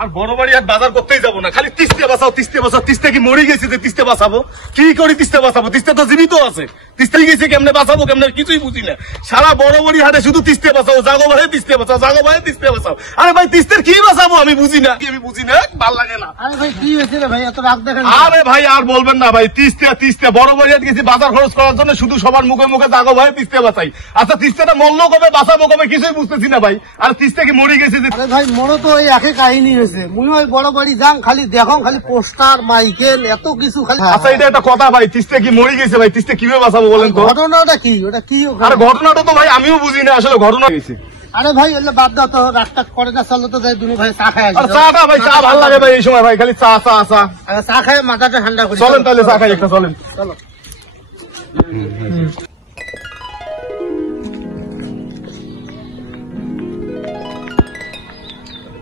আর বড় বাড়ি আর বাজার করতেই যাবো না, খালি তিস্তে বাঁচাও তিস্তে বাঁচাও। তিস্তে কি মরে গেছে যে তিস্তে বাঁচাবো? কি করি তিস্তে বাঁচাবো? তিস্তে তো জীবিত আছে, তিস্তে গেছে কেমনে বাঁচাবো কেমনে কিছুই বুঝি না। সারা বড় বাড়ি হাটে শুধু তিস্তে বাঁচাও, জাগো ভাই তিস্তে বাঁচাও, জাগো ভাই তিস্তে বাঁচাও। আরে ভাই তিস্তের কি বাঁচাবো আমি বুঝি না, আমি বুঝি না, ভাল লাগে না। আরে ভাই কি হয়েছে রে ভাই, এত রাগ দেখেন? আরে ভাই আর বলবেন না ভাই, তিস্তে তিস্তে বড় বাড়ি হাট গেছি বাজার খরচ করার জন্য, শুধু সবার মুখে মুখে জাগো ভাই তিস্তে বাঁচাই। আচ্ছা তিস্তেটা মরলো কবে বাঁচাবো কবে কিছুই বুঝতেছি না ভাই। আর তিস্তে কি মরে গেছে যে? আরে ভাই মনে তো ওই একই কাহিনী হয়েছে, মুই ওই বড় বাড়ি যাম খালি দেখো খালি পোস্টার মাইকেল এত কিছু খালি। আচ্ছা এটা একটা কথা ভাই, তিস্তে কি মরে গেছে ভাই? তিস্তে কিভাবে বাঁচাবো বলেন তো? ঘটনাটা কি ওটা কি? আরে ঘটনাটা তো ভাই আমিও বুঝি না আসলে ঘটনা গেছে। আরে ভাই এলে বাদ দাও তো, রাস্তা করে না, চলো তো যাই দুনো ভাই চা খাই আসি। চাটা ভাই চা ভালো লাগে ভাই এই সময় ভাই, খালি চা চা চা। চা খাই মাথাটা ঠান্ডা করি। চলেন তাহলে চা খাই একটা, চলেন চলো।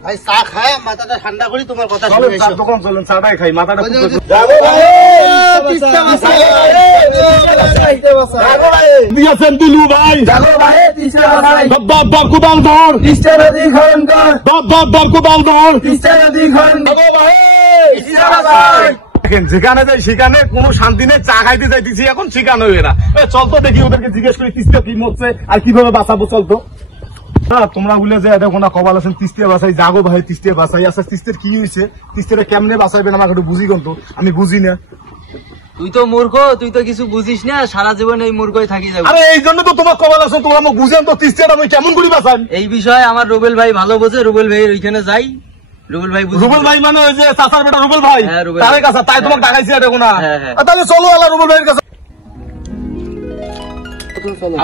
ভাই চা খায় মাথাটা ঠান্ডা করি, তোমার কথা শুনে এসো। দোকান চলেন চাটাই খাই, মাথাটা দিয়েছেন দিলু ভাই, কোদাল ধর কোদাল ধর। দেখেন যেখানে যাই সেখানে কোনো শান্তি নেই, চা খাইতে যাইতেছি এখন শিখানো এরা। চল তো দেখি ওদেরকে জিজ্ঞেস করি তিস্তে কি মরছে আর কিভাবে বাঁচাবো। চলতো তোমরা বলে যে দেখো না কবাল আছেন তিস্তে বাঁচাই, জাগো ভাই তিস্তে বাঁচাই। আচ্ছা তিস্তের কি হয়েছে, তিস্তের কেমনে বাঁচাইবেন আমাকে একটু বুঝি কিন্তু, আমি বুঝি না। তুই তো মূর্খ, তুই তো কিছু বুঝিস না, সারা জীবন এই মূর্খই থাকি যাবে। আরে এই জন্য তো তোমার কবাল আছো, তোমরা আমাকে বুঝেন তো তিস্তেটা আমি কেমন করে বাঁচান। এই বিষয়ে আমার রুবেল ভাই ভালো বোঝে, রুবেল ভাই ওইখানে যাই। রুবেল ভাই রুবেল ভাই মানে ওই যে চাচার বেটা রুবেল ভাই, তার কাছে তাই তোমাকে ডাকাইছি দেখো না। তাহলে চলো আল্লাহ রুবেল ভাইয়ের কাছে।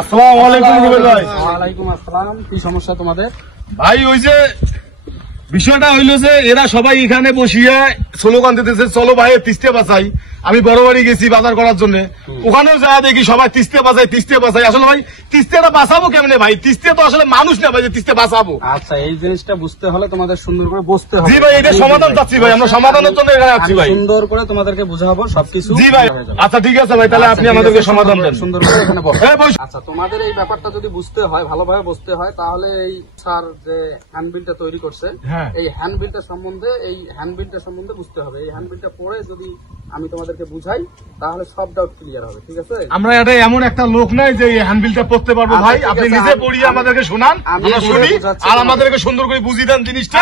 আসসালামু আলাইকুম রুবেল ভাই। ওয়ালাইকুম আসসালাম। কি সমস্যা তোমাদের? ভাই ওই যে বিষয়টা হইলো যে এরা সবাই এখানে বসিয়ে স্লোগান দিতেছে চলো ভাই তিস্তে বাঁচাই। আমি বড় বাড়ি গেছি বাজার করার জন্য, ওখানেও যা দেখি সবাই তিস্তে বাঁচাই তিস্তে বাঁচাই। আসলে ভাই তিস্তেটা বাঁচাবো কেমনে ভাই? তিস্তে তো আসলে মানুষ না ভাই যে তিস্তে বাঁচাবো। আচ্ছা এই জিনিসটা বুঝতে হলে তোমাদের সুন্দর করে বসতে হবে। জি ভাই এটা সমাধান চাচ্ছি ভাই, আমরা সমাধানের জন্য এখানে আছি ভাই। সুন্দর করে তোমাদেরকে বুঝাবো সবকিছু। জি ভাই আচ্ছা ঠিক আছে ভাই, তাহলে আপনি আমাদেরকে সমাধান দেন। সুন্দর করে এখানে বসো। আচ্ছা তোমাদের এই ব্যাপারটা যদি বুঝতে হয়, ভালোভাবে বুঝতে হয়, তাহলে এই স্যার যে হ্যান্ডবিলটা তৈরি করছে এই হ্যান্ডবিলটা সম্বন্ধে বুঝতে হবে। এই হ্যান্ডবিলটা পড়ে যদি আমি তোমাদেরকে বুঝাই তাহলে সব ডাউট ক্লিয়ার হবে, ঠিক আছে? আমরা এটা এমন একটা লোক নাই যে এই হ্যান্ডবিলটা পড়তে পারবো ভাই, আপনি নিজে পড়িয়ে আমাদেরকে শোনান, আমরা শুনি আর আমাদেরকে সুন্দর করে বুঝিয়ে দেন জিনিসটা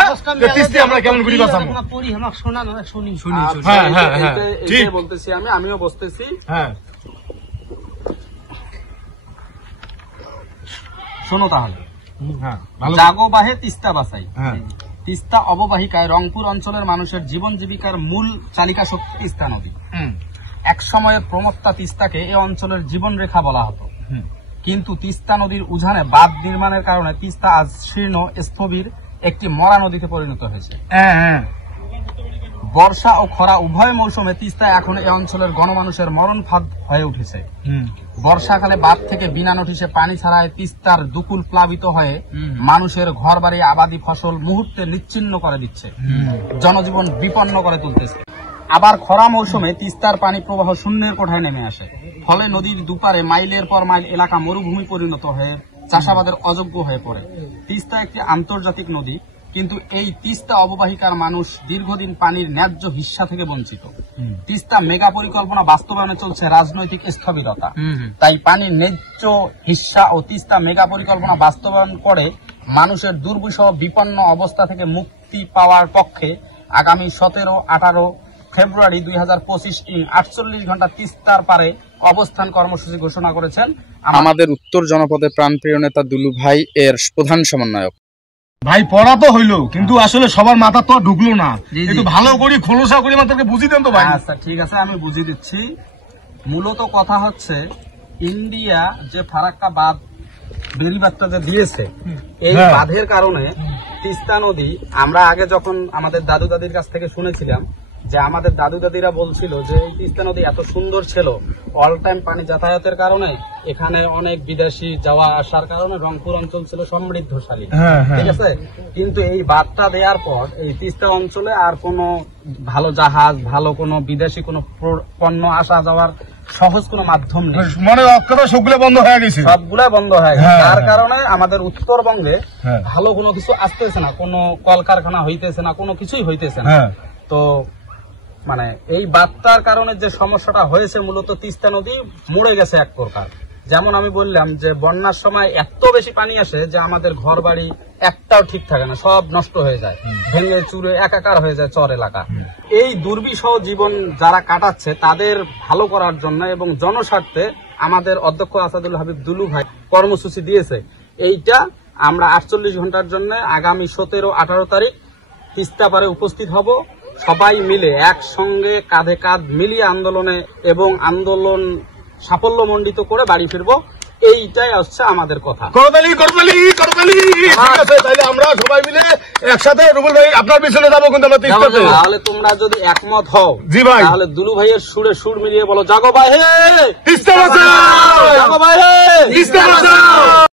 তিস্তে আমরা কেমন করে বাঁচাবো। পড়ি আমাকে শোনান, শুনি শুনি। হ্যাঁ হ্যাঁ হ্যাঁ ঠিক বলতেছি, আমিও বসতেছি। হ্যাঁ শোনো তাহলে। হ্যাঁ জাগো বাহে তিস্তা বাঁচাই। তিস্তা অববাহিকায় রংপুর অঞ্চলের মানুষের জীবন জীবিকার মূল চালিকা শক্তি তিস্তা নদী। এক সময়ের প্রমত্তা তিস্তাকে এ অঞ্চলের জীবন রেখা বলা হতো, কিন্তু তিস্তা নদীর উজানে বাঁধ নির্মাণের কারণে তিস্তা আজ শীর্ণ স্থবির একটি মরা নদীতে পরিণত হয়েছে। বর্ষা ও খরা উভয় মৌসুমে তিস্তা এখন এ অঞ্চলের গণমানুষের মরণ ফাঁদ হয়ে উঠেছে। বর্ষাকালে বাঁধ থেকে বিনা নোটিশে পানি ছাড়ায় তিস্তার দুকুল প্লাবিত হয়ে মানুষের ঘর বাড়ি আবাদি ফসল মুহূর্তে নিচ্ছিন্ন করে দিচ্ছে, জনজীবন বিপন্ন করে তুলতেছে। আবার খরা মৌসুমে তিস্তার পানি প্রবাহ শূন্যের কোঠায় নেমে আসে, ফলে নদীর দুপারে মাইলের পর মাইল এলাকা মরুভূমি পরিণত হয়ে চাষাবাদের অযোগ্য হয়ে পড়ে। তিস্তা একটি আন্তর্জাতিক নদী, কিন্তু এই তিস্তা অববাহিকার মানুষ দীর্ঘদিন পানির ন্যায্য হিস্সা থেকে বঞ্চিত। তিস্তা মেগা পরিকল্পনা বাস্তবায়নে চলছে রাজনৈতিক স্থবিরতা, তাই পানির ন্যায্য হিস্সা ও তিস্তা মেগা পরিকল্পনা বাস্তবায়ন করে মানুষের দুর্বিষহ বিপন্ন অবস্থা থেকে মুক্তি পাওয়ার পক্ষে আগামী 17-18 ফেব্রুয়ারি 2025 48 ঘন্টা তিস্তার পারে অবস্থান কর্মসূচি ঘোষণা করেছেন আমাদের উত্তর জনপদের প্রাণপ্রিয় নেতা দুলু ভাই এর প্রধান সমন্বয়ক। ভাই পড়া তো হইলো, কিন্তু আসলে সবার মাথা তো ঢুকলো না, একটু ভালো করে খোলসা করে আমাদেরকে বুঝিয়ে দেন তো ভাই। আচ্ছা ঠিক আছে আমি বুঝিয়ে দিচ্ছি। মূলত কথা হচ্ছে ইন্ডিয়া যে ফারাক্কা বাঁধ বেরিবাদটা যে দিয়েছে, এই বাঁধের কারণে তিস্তা নদী, আমরা আগে যখন আমাদের দাদু দাদির কাছ থেকে শুনেছিলাম যে আমাদের দাদু দাদিরা বলছিল যে এই তিস্তা নদী এত সুন্দর ছিল, অল টাইম পানি যাতায়াতের কারণে এখানে অনেক বিদেশি যাওয়া আসার কারণে রংপুর অঞ্চল ছিল সমৃদ্ধশালী, ঠিক আছে? কিন্তু এই বাঁধটা দেওয়ার পর এই তিস্তা অঞ্চলে আর কোনো ভালো জাহাজ, ভালো কোনো বিদেশি কোনো পণ্য আসা যাওয়ার সহজ কোনো মাধ্যম নেই, মানে অক্ষত সবগুলো বন্ধ হয়ে গেছে, সবগুলাই বন্ধ হয়ে গেছে। হ্যাঁ, যার হ্যাঁ। কারণে আমাদের উত্তরবঙ্গে হ্যাঁ। ভালো কোনো কিছু আসতেছে না, কোনো কলকারখানা হইতেছে না, কোনো কিছুই হইতেছে না। হ্যাঁ। তো মানে এই বার্তার কারণে যে সমস্যাটা হয়েছে, মূলত তিস্তা নদী মরে গেছে এক প্রকার। যেমন আমি বললাম যে বন্যার সময় এত বেশি পানি আসে যে আমাদের ঘর বাড়ি একটাও ঠিক থাকে না, সব নষ্ট হয়ে যায়, ভেঙে চুরে একাকার হয়ে যায় চর এলাকা। এই দুর্বিষহ জীবন যারা কাটাচ্ছে তাদের ভালো করার জন্য এবং জনস্বার্থে আমাদের অধ্যক্ষ আসাদুল হাবিব দুলু ভাই কর্মসূচি দিয়েছে। এইটা আমরা 48 ঘন্টার জন্য আগামী 17-18 তারিখ তিস্তা পারে উপস্থিত হব, সবাই মিলে একসঙ্গে কাঁধে কাঁধ মিলিয়ে আন্দোলনে এবং আন্দোলন সাফল্যমণ্ডিত করে বাড়ি ফিরবো, এইটাই হচ্ছে আমাদের কথা। করতালি করতালি করতালি। ঠিক আছে, তাহলে আমরা সবাই মিলে একসাথে রুবেল ভাই আপনার পিছনে যাবো কিন্তু আমরা তিস্তাতে। তাহলে তোমরা যদি একমত হও, জি ভাই, তাহলে দুলু ভাইয়ের সুরে সুর মিলিয়ে বলো, জাগো ভাই হে তিস্তা বাঁচাও, জাগো ভাই হে তিস্তা বাঁচাও।